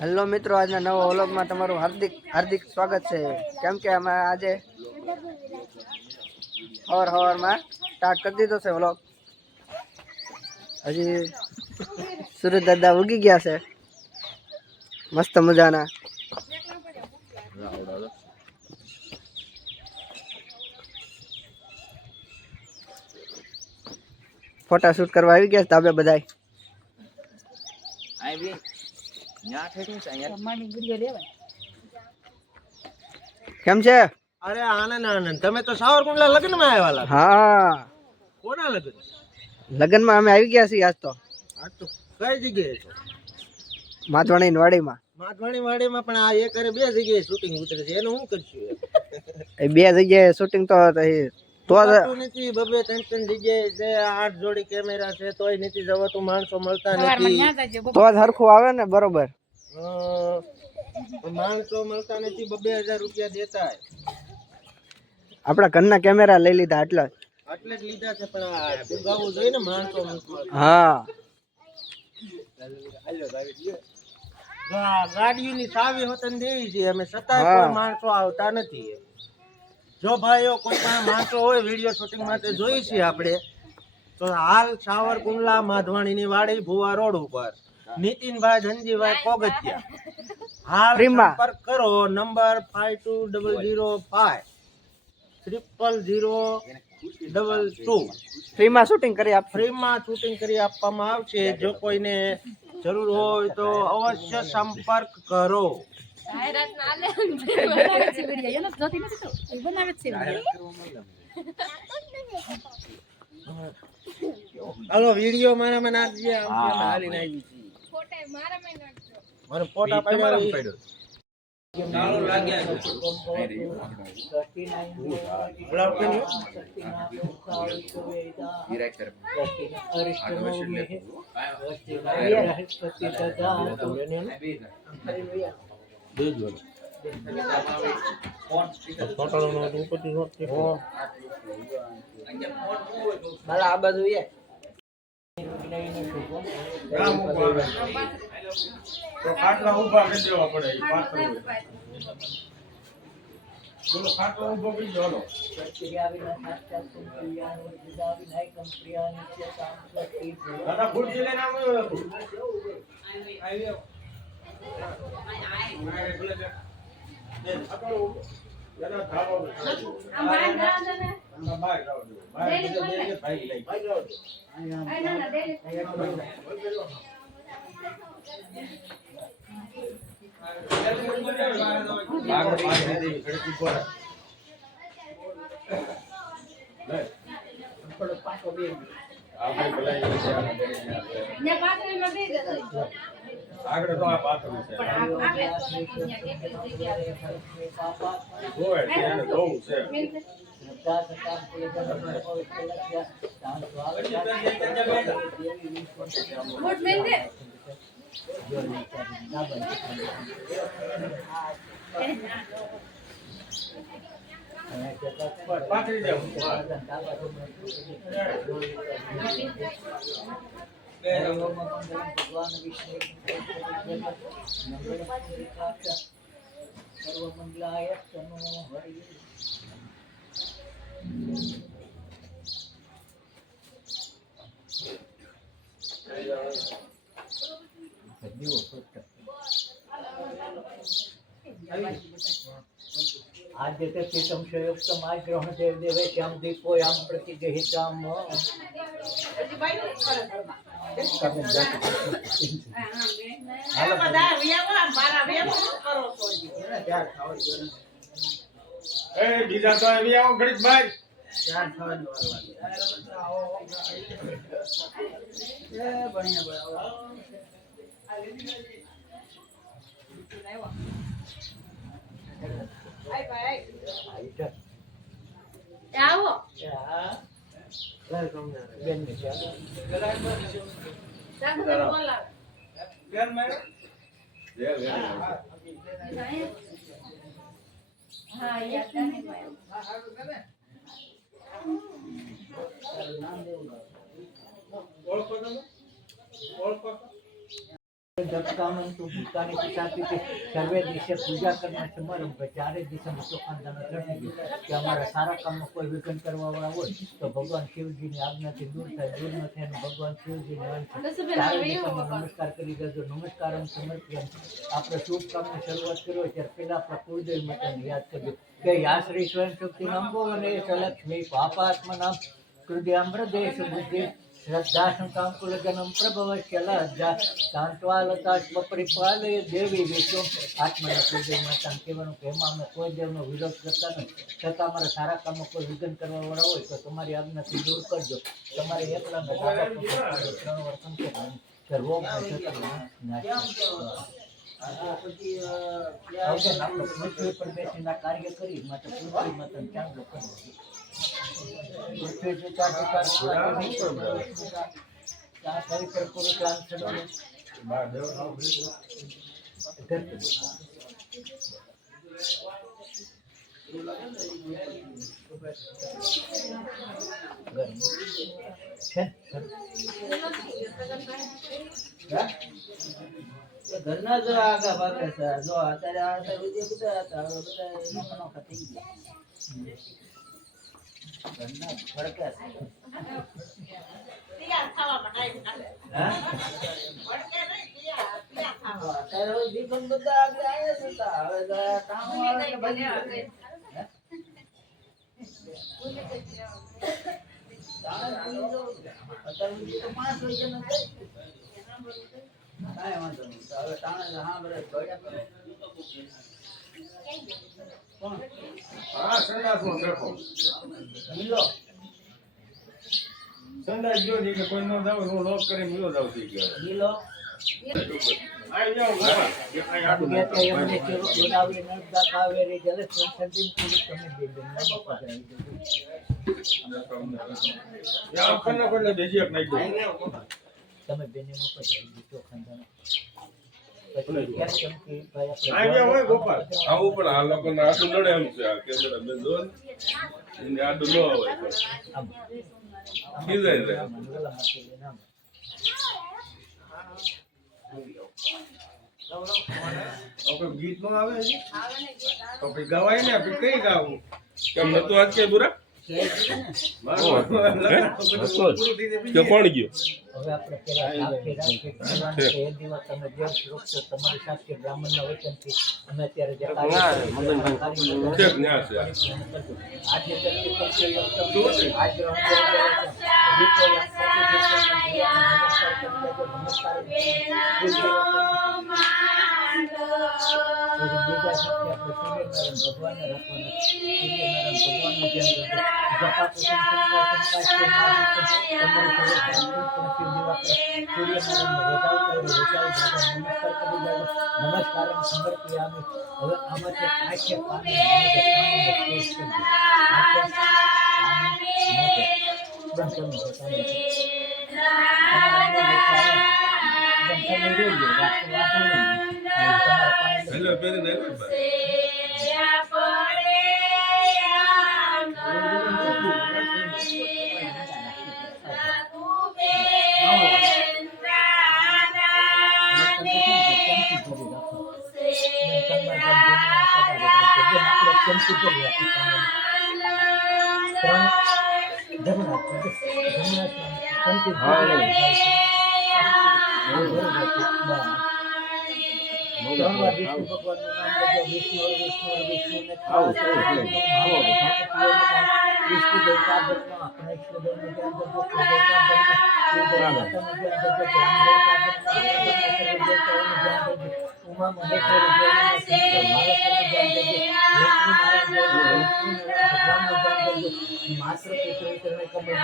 Hello મિત્રો, આજના નવા વ્લોગમાં તમારું હાર્દિક સ્વાગત છે. કેમ કે અમે આજે સવારમાં સ્ટાર્ટ કરી દીધો છે વ્લોગ. હજી સુરત દાદા ઉગી ગયા છે મસ્ત મજાના. ફોટા શૂટ કરવા આવી ગયા ધાબે બધાય. કેમ છે? અરે આનંદ આનંદ. તમે તો સાવરકુંડલા લગ્નમાં આવ્યા? હા. કોના લગ્ન? લગ્નમાં અમે આવી ગયા છીએ આજ તો. આજ તો કઈ જગ્યાએ છો? માધવાણી વાડીમાં. માધવાણી વાડીમાં પણ આ એક અરે બે જગ્યાએ શૂટિંગ ઉતરે છે, એનું શું કરશું? એ બે જગ્યાએ શૂટિંગ તો નથી. બબે ત્રણ જગ્યાએ છે, 8 જોડી કેમેરા છે, તોય નથી જવાતું. માણસો મળતા નથી તો જ હરખું આવે ને બરોબર. માણસો મળતા નથી. 2000 રૂપિયા દેતા. આપડા ઘરના કેમેરા લઈ લીધા એટલે જ લીધા છે, પણ ફુગાવવું જોઈએ ને માણસો. હા, ગાડીઓની ચાવી હોતન દેવી છે અમે, છતાંય કોઈ માણસો આવતા નથી. જો ભાઈઓ કોઈ પણ માણસો હોય વિડીયો શૂટિંગ માટે જોઈ છે આપણે, તો હાલ સાવરકુંડલા માધવાણીની વાડી ભુવા રોડ ઉપર નીતિનભાઈ ધનજીભાઈ કોગતિયા હાલ સંપર્ક કરો. નંબર 5200050022. ફ્રીમાં શૂટિંગ કરી આપવામાં આવશે. જો કોઈને જરૂર હોય તો અવશ્ય સંપર્ક કરો. હાલો વિડીયો મારામાં નાખજે. હાલી નાખી મારો ફોટા પાડ્યો. આ બાજુ તો ખાટલા ઉભા કરી દેવા પડે. બોલો, ખાટલો ઉભો કરી દો. દાદા ખુરશી લઈને આવ્યો. આગળ તો આ પાથરું છે. પાથરી દેવું. ભગવાન સર્વમંગલાય તનો હરિ. आद्यतम संयुक्तम आग्रह देव देवे श्याम दीपो याम प्रतिगहिताम. બીજા તો આવી આવો ગણિતભાઈ. આવો બેન ઓળખો તમે? ઓળખો. जपकामंतु भूतानि पिशाचिते सर्वे दिशे पूजा करना समारंभ चारे दिशा मुसो खानदानो चढ़ी गयो कि हमारा सारा काम में कोई विघ्न करवा वाला हो तो भगवान शिवजी ની આજ્ઞાથી દૂર થાય દૂર ન થાય અને ભગવાન શિવજી ને ચારે દિશામાં નમસ્કાર કરી દેજો નમસ્કારમ સમર્પ્યમ આપણે શુભ કામની શરૂઆત કર્યો ત્યારે પહેલા આપણા કુળદેવ માતાને યાદ કરજો કે યા શ્રી સ્વયં શક્તિ નમો અને લક્ષ્મી પાપાત્મ નામ હૃદયામ્રદેશ બુદ્ધિ श्रद्धा शंकाम कुलगनम प्रभवस्य लज्जा शांतवालता परिपालय देवी विश्व आत्मना पूजय माता કહેવાનું કે એમાં અમે કોઈ દેવનો વિરોધ કરતા નથી છતાં અમારા સારા કામો કોઈ વિઘ્ન કરવા વાળા હોય તો તમારી આજ્ઞાથી દૂર કરજો તમારે એકલા 3 વર્ષ રોગ પૃથ્વી પર બેસીને કાર્ય કરી માટે પૂર્વી માતા ચાંદલો કરી પૃથ્વી ઘરના જો આગા ભાગે છે જો અત્યારે આ બધા બધા થઈ ગયા ઘરના ફરકે અત્યારે દીકન બધા આગળ આવ્યા છે હવે સંડાસ ગયો છે કે કોઈ ન જાવ હું લોક કરી મિલો જાવ થઈ ગયો આઈ જાવ તમે બેને આવું પણ આ લોકોને આટલું નડે એમ છે આ કેમેરા બેન જો એને આટલું ન હોય ગીત નો આવે તો ગવાય ને કઈ ગાવું કેમ નતું આજ કે બુરા કોણ ગયો હવે આપણે પેલા એ દિવસ તમે દેવ સુરક્ષા તમારી સાથે બ્રાહ્મણના વચનથી અમે અત્યારે જે નમસ્કાર સમર્પયામિ હવે આમાંથી આંખે પાણી હેલો પેરે ને ઉમા મહેશ્વર માત્ર પુત્ર કમલ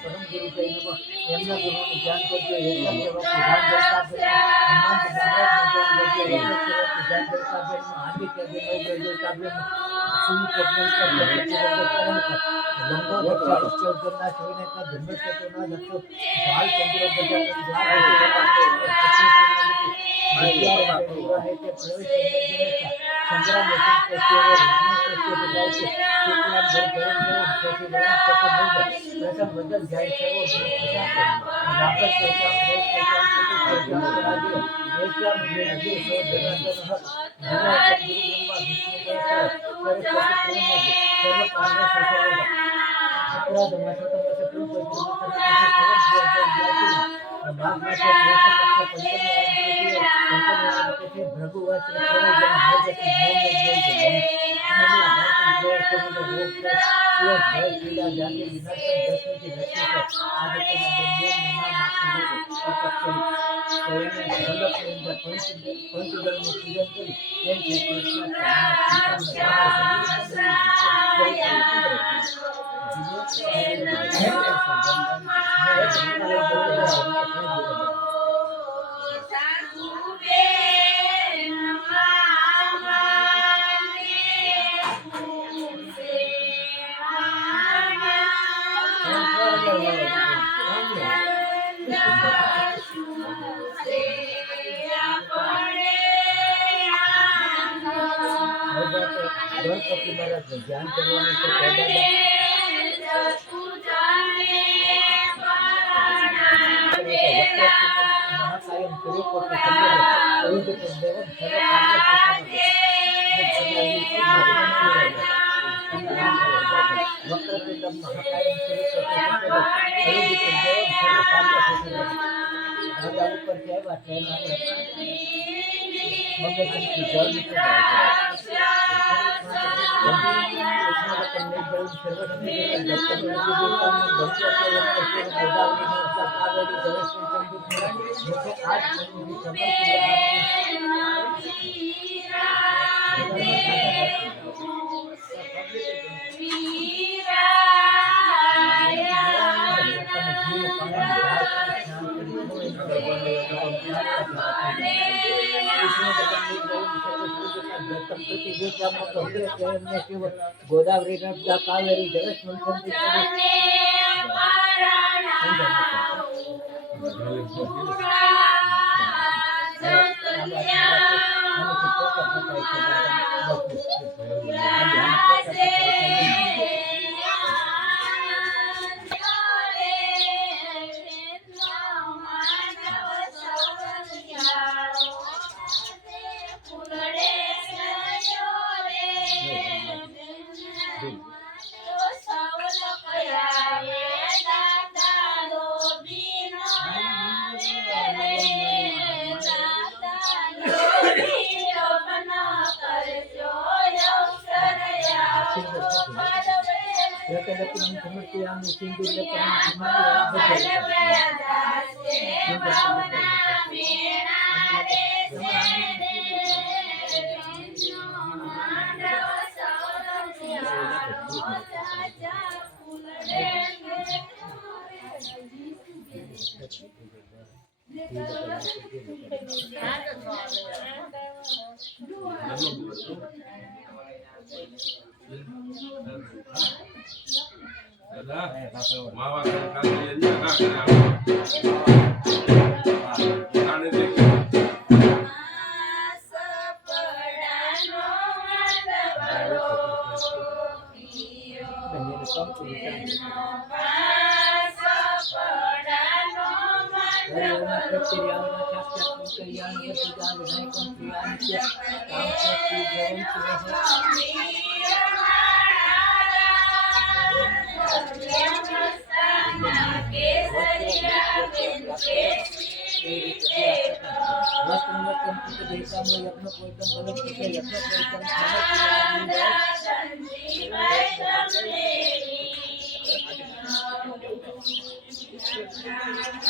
પરમ ગુરુ એમના ગુરુનું ધ્યાન કરજો લંબોદર ઉત્સવના શિવનેતા ધર્મેશ્વરના દક્ષો ઢાલ ચંદ્ર ગજાનન ગણપતિ મહારાજ ધ્યાન કરવાનું છે મહાકાયમ સ્વરૂપ ગોદાવરી નર્મદા કાવેરી જગત માવા કાલે ના Thank you.